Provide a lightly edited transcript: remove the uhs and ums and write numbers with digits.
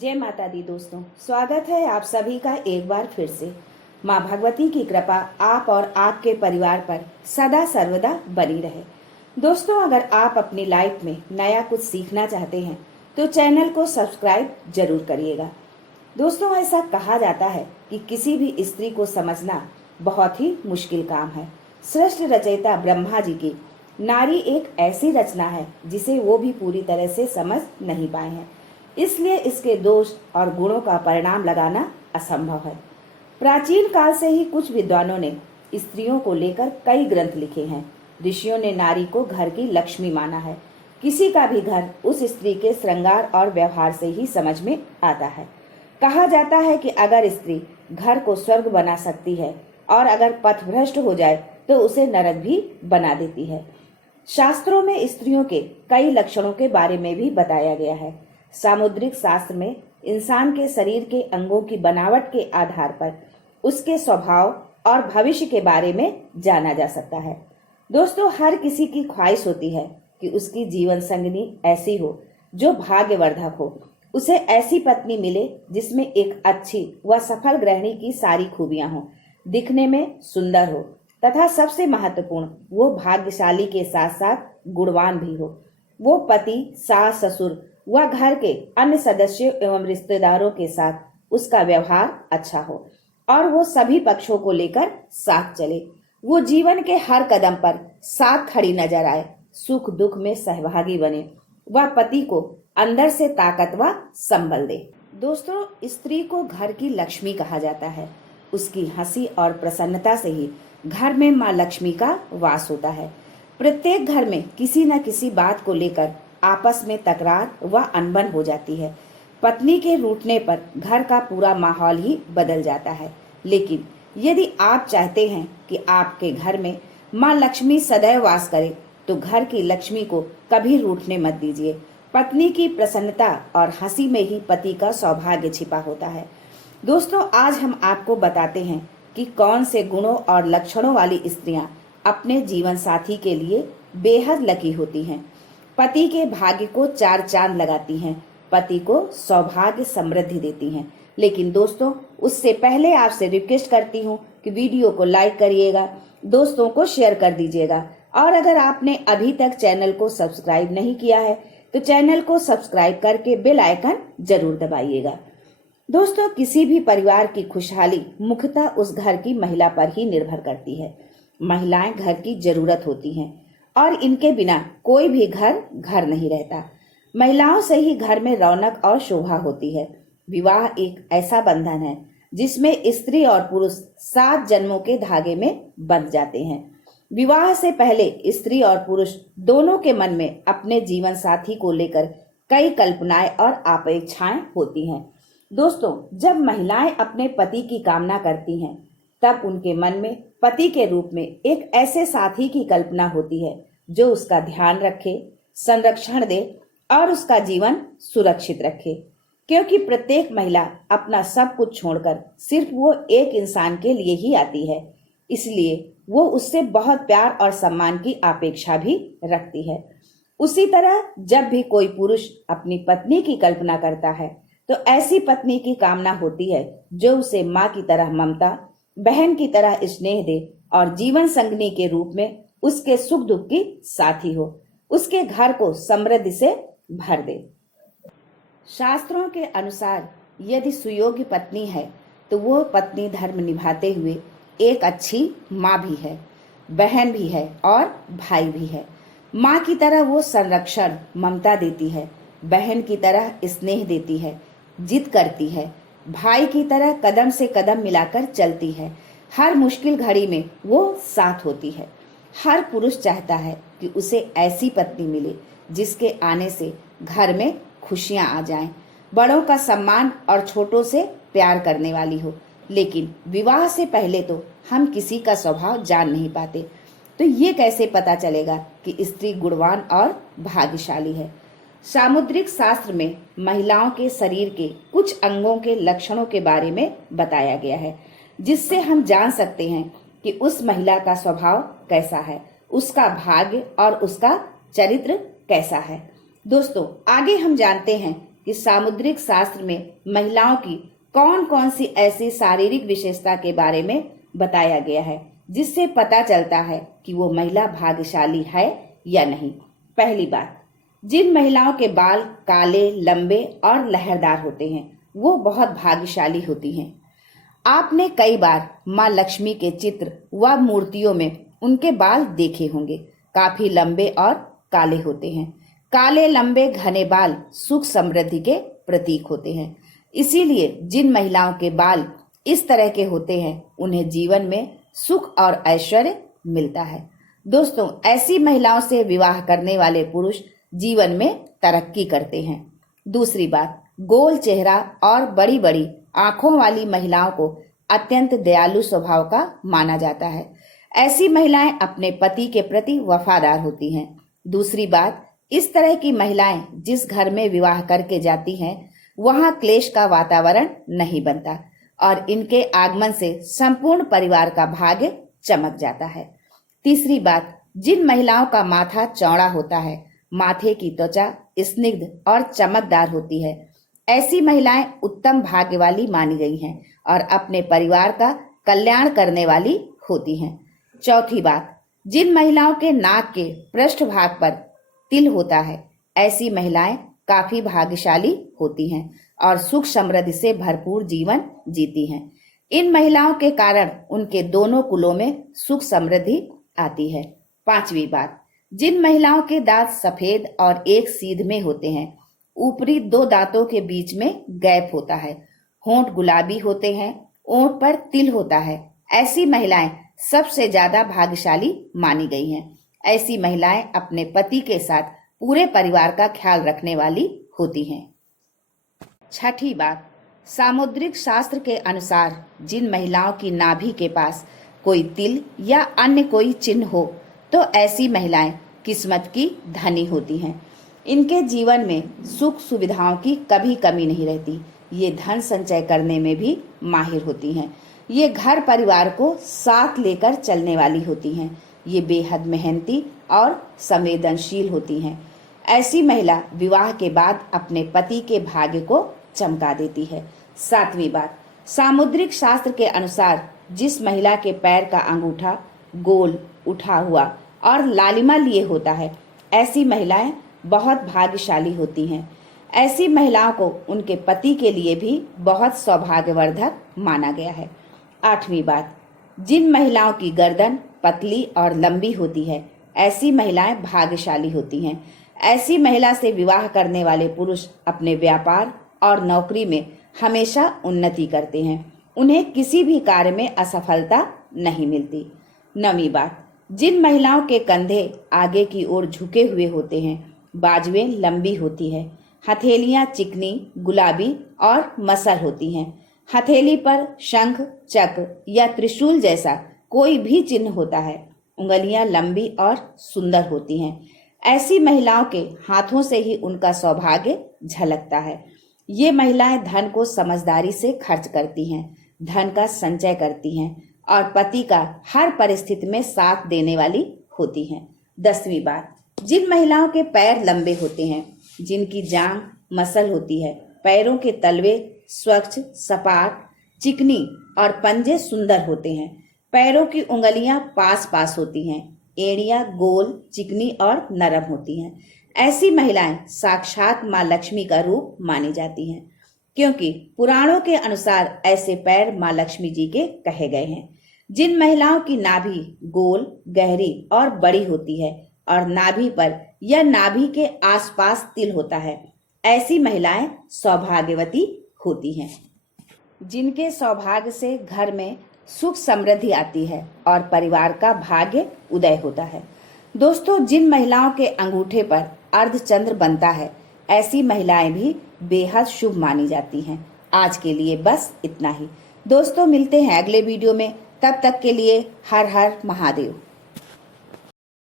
जय माता दी दोस्तों, स्वागत है आप सभी का एक बार फिर से। माँ भगवती की कृपा आप और आपके परिवार पर सदा सर्वदा बनी रहे। दोस्तों, अगर आप अपनी लाइफ में नया कुछ सीखना चाहते हैं तो चैनल को सब्सक्राइब जरूर करिएगा। दोस्तों, ऐसा कहा जाता है कि किसी भी स्त्री को समझना बहुत ही मुश्किल काम है। सृष्टि रचयिता ब्रह्मा जी की नारी एक ऐसी रचना है जिसे वो भी पूरी तरह से समझ नहीं पाए हैं, इसलिए इसके दोष और गुणों का परिणाम लगाना असंभव है। प्राचीन काल से ही कुछ विद्वानों ने स्त्रियों को लेकर कई ग्रंथ लिखे हैं। ऋषियों ने नारी को घर की लक्ष्मी माना है। किसी का भी घर उस स्त्री के श्रृंगार और व्यवहार से ही समझ में आता है। कहा जाता है कि अगर स्त्री घर को स्वर्ग बना सकती है और अगर पथभ्रष्ट हो जाए तो उसे नरक भी बना देती है। शास्त्रों में स्त्रियों के कई लक्षणों के बारे में भी बताया गया है। सामुद्रिक शास्त्र में इंसान के शरीर के अंगों की बनावट के आधार पर उसके स्वभाव और भविष्य के बारे में जाना जा सकता है। दोस्तों, हर किसी की ख्वाहिश होती है कि उसकी जीवन संगिनी ऐसी हो जो भाग्यवर्धक हो। उसे ऐसी पत्नी मिले जिसमें एक अच्छी व सफल गृहिणी की सारी खूबियां हो, दिखने में सुंदर हो तथा सबसे महत्वपूर्ण वो भाग्यशाली के साथ साथ गुणवान भी हो। वो पति, सास, ससुर व घर के अन्य सदस्यों एवं रिश्तेदारों के साथ उसका व्यवहार अच्छा हो और वो सभी पक्षों को लेकर साथ चले। वो जीवन के हर कदम पर साथ खड़ी नजर आए, सुख दुख में सहभागी बने, वह पति को अंदर से ताकत व संबल दे। दोस्तों, स्त्री को घर की लक्ष्मी कहा जाता है। उसकी हंसी और प्रसन्नता से ही घर में माँ लक्ष्मी का वास होता है। प्रत्येक घर में किसी न किसी बात को लेकर आपस में तकरार व अनबन हो जाती है। पत्नी के रूठने पर घर का पूरा माहौल ही बदल जाता है। लेकिन यदि आप चाहते हैं कि आपके घर में माँ लक्ष्मी सदैव वास करे तो घर की लक्ष्मी को कभी रूठने मत दीजिए। पत्नी की प्रसन्नता और हंसी में ही पति का सौभाग्य छिपा होता है। दोस्तों, आज हम आपको बताते हैं कि कौन से गुणों और लक्षणों वाली स्त्रियां अपने जीवन साथी के लिए बेहद लकी होती हैं, पति के भाग्य को चार चांद लगाती हैं, पति को सौभाग्य समृद्धि देती हैं। लेकिन दोस्तों, उससे पहले आपसे रिक्वेस्ट करती हूँ कि वीडियो को लाइक करिएगा, दोस्तों को शेयर कर दीजिएगा और अगर आपने अभी तक चैनल को सब्सक्राइब नहीं किया है तो चैनल को सब्सक्राइब करके बेल आइकन जरूर दबाइएगा। दोस्तों, किसी भी परिवार की खुशहाली मुख्यतः उस घर की महिला पर ही निर्भर करती है। महिलाएं घर की जरूरत होती हैं और इनके बिना कोई भी घर नहीं रहता। महिलाओं से ही घर में रौनक और शोभा होती है। विवाह एक ऐसा बंधन है जिसमें स्त्री और पुरुष 7 जन्मों के धागे में बंध जाते हैं। विवाह से पहले स्त्री और पुरुष दोनों के मन में अपने जीवन साथी को लेकर कई कल्पनाएं और अपेक्षाएं होती हैं। दोस्तों, जब महिलाएं अपने पति की कामना करती हैं तब उनके मन में पति के रूप में एक ऐसे साथी की कल्पना होती है जो उसका ध्यान रखे, संरक्षण दे और उसका जीवन सुरक्षित रखे। क्योंकि प्रत्येक महिला अपना सब कुछ छोड़कर सिर्फ वो एक इंसान के लिए ही आती है, इसलिए वो उससे बहुत प्यार और सम्मान की अपेक्षा भी रखती है। उसी तरह जब भी कोई पुरुष अपनी पत्नी की कल्पना करता है तो ऐसी पत्नी की कामना होती है जो उसे माँ की तरह ममता, बहन की तरह स्नेह दे और जीवन संगिनी के रूप में उसके सुख दुख की साथी हो, उसके घर को समृद्धि से भर दे। शास्त्रों के अनुसार यदि सुयोग्य पत्नी है तो वो पत्नी धर्म निभाते हुए एक अच्छी माँ भी है, बहन भी है और भाई भी है। माँ की तरह वो संरक्षण, ममता देती है, बहन की तरह स्नेह देती है, जिद करती है, भाई की तरह कदम से कदम मिलाकर चलती है। हर मुश्किल घड़ी में वो साथ होती है। हर पुरुष चाहता है कि उसे ऐसी पत्नी मिले जिसके आने से घर में खुशियां आ जाएं, बड़ों का सम्मान और छोटों से प्यार करने वाली हो। लेकिन विवाह से पहले तो हम किसी का स्वभाव जान नहीं पाते, तो ये कैसे पता चलेगा कि स्त्री गुणवान और भाग्यशाली है। सामुद्रिक शास्त्र में महिलाओं के शरीर के कुछ अंगों के लक्षणों के बारे में बताया गया है, जिससे हम जान सकते हैं कि उस महिला का स्वभाव कैसा है, उसका भाग्य और उसका चरित्र कैसा है। दोस्तों, आगे हम जानते हैं कि सामुद्रिक शास्त्र में महिलाओं की कौन कौन सी ऐसी शारीरिक विशेषता के बारे में बताया गया है जिससे पता चलता है कि वो महिला भाग्यशाली है या नहीं। पहली बात, जिन महिलाओं के बाल काले, लंबे और लहरदार होते हैं वो बहुत भाग्यशाली होती हैं। आपने कई बार माँ लक्ष्मी के चित्र व मूर्तियों में उनके बाल देखे होंगे, काफी लंबे और काले होते हैं। काले लंबे घने बाल सुख समृद्धि के प्रतीक होते हैं। इसीलिए जिन महिलाओं के बाल इस तरह के होते हैं उन्हें जीवन में सुख और ऐश्वर्य मिलता है। दोस्तों, ऐसी महिलाओं से विवाह करने वाले पुरुष जीवन में तरक्की करते हैं। दूसरी बात, गोल चेहरा और बड़ी बड़ी आंखों वाली महिलाओं को अत्यंत दयालु स्वभाव का माना जाता है। ऐसी महिलाएं अपने पति के प्रति वफादार होती हैं। दूसरी बात, इस तरह की महिलाएं जिस घर में विवाह करके जाती हैं वहां क्लेश का वातावरण नहीं बनता और इनके आगमन से संपूर्ण परिवार का भाग्य चमक जाता है। तीसरी बात, जिन महिलाओं का माथा चौड़ा होता है, माथे की त्वचा स्निग्ध और चमकदार होती है, ऐसी महिलाएं उत्तम भाग्य वाली मानी गई हैं और अपने परिवार का कल्याण करने वाली होती हैं। चौथी बात, जिन महिलाओं के नाक के पृष्ठभाग पर तिल होता है, ऐसी महिलाएं काफी भाग्यशाली होती हैं और सुख समृद्धि से भरपूर जीवन जीती हैं। इन महिलाओं के कारण उनके दोनों कुलों में सुख समृद्धि आती है। पांचवी बात, जिन महिलाओं के दांत सफेद और एक सीध में होते हैं, ऊपरी दो दांतों के बीच में गैप होता है, होंठ गुलाबी होते हैं, ओंठ पर तिल होता है, ऐसी महिलाएं सबसे ज्यादा भाग्यशाली मानी गई हैं। ऐसी महिलाएं अपने पति के साथ पूरे परिवार का ख्याल रखने वाली होती हैं। छठी बात, सामुद्रिक शास्त्र के अनुसार जिन महिलाओं की नाभि के पास कोई तिल या अन्य कोई चिन्ह हो तो ऐसी महिलाएं किस्मत की धनी होती हैं। इनके जीवन में सुख सुविधाओं की कभी कमी नहीं रहती। ये धन संचय करने में भी माहिर होती हैं। ये घर परिवार को साथ लेकर चलने वाली होती हैं। ये बेहद मेहनती और संवेदनशील होती हैं। ऐसी महिला विवाह के बाद अपने पति के भाग्य को चमका देती है। सातवीं बात, सामुद्रिक शास्त्र के अनुसार जिस महिला के पैर का अंगूठा गोल, उठा हुआ और लालिमा लिए होता है, ऐसी महिलाएं बहुत भाग्यशाली होती हैं। ऐसी महिलाओं को उनके पति के लिए भी बहुत सौभाग्यवर्धक माना गया है। आठवीं बात, जिन महिलाओं की गर्दन पतली और लंबी होती है, ऐसी महिलाएं भाग्यशाली होती हैं। ऐसी महिला से विवाह करने वाले पुरुष अपने व्यापार और नौकरी में हमेशा उन्नति करते हैं। उन्हें किसी भी कार्य में असफलता नहीं मिलती। नवीं बात, जिन महिलाओं के कंधे आगे की ओर झुके हुए होते हैं, बाजुएं लंबी होती है, हथेलियां चिकनी, गुलाबी और मसल होती हैं, हथेली पर शंख, चक्र या त्रिशूल जैसा कोई भी चिन्ह होता है, उंगलियां लंबी और सुंदर होती हैं, ऐसी महिलाओं के हाथों से ही उनका सौभाग्य झलकता है। ये महिलाएं धन को समझदारी से खर्च करती हैं, धन का संचय करती हैं और पति का हर परिस्थिति में साथ देने वाली होती हैं। 10वीं बात, जिन महिलाओं के पैर लंबे होते हैं, जिनकी जांघ मसल होती है, पैरों के तलवे स्वच्छ, सपाट, चिकनी और पंजे सुंदर होते हैं, पैरों की उंगलियां पास पास होती हैं, एड़ियां गोल, चिकनी और नरम होती हैं, ऐसी महिलाएं साक्षात माँ लक्ष्मी का रूप मानी जाती हैं, क्योंकि पुराणों के अनुसार ऐसे पैर माँ लक्ष्मी जी के कहे गए हैं। जिन महिलाओं की नाभि गोल, गहरी और बड़ी होती है और नाभि पर या नाभि के आसपास तिल होता है, ऐसी महिलाएं सौभाग्यवती होती हैं, जिनके सौभाग्य से घर में सुख समृद्धि आती है और परिवार का भाग्य उदय होता है। दोस्तों, जिन महिलाओं के अंगूठे पर अर्धचंद्र बनता है, ऐसी महिलाएं भी बेहद शुभ मानी जाती हैं। आज के लिए बस इतना ही। दोस्तों, मिलते हैं अगले वीडियो में। तब तक के लिए हर हर महादेव।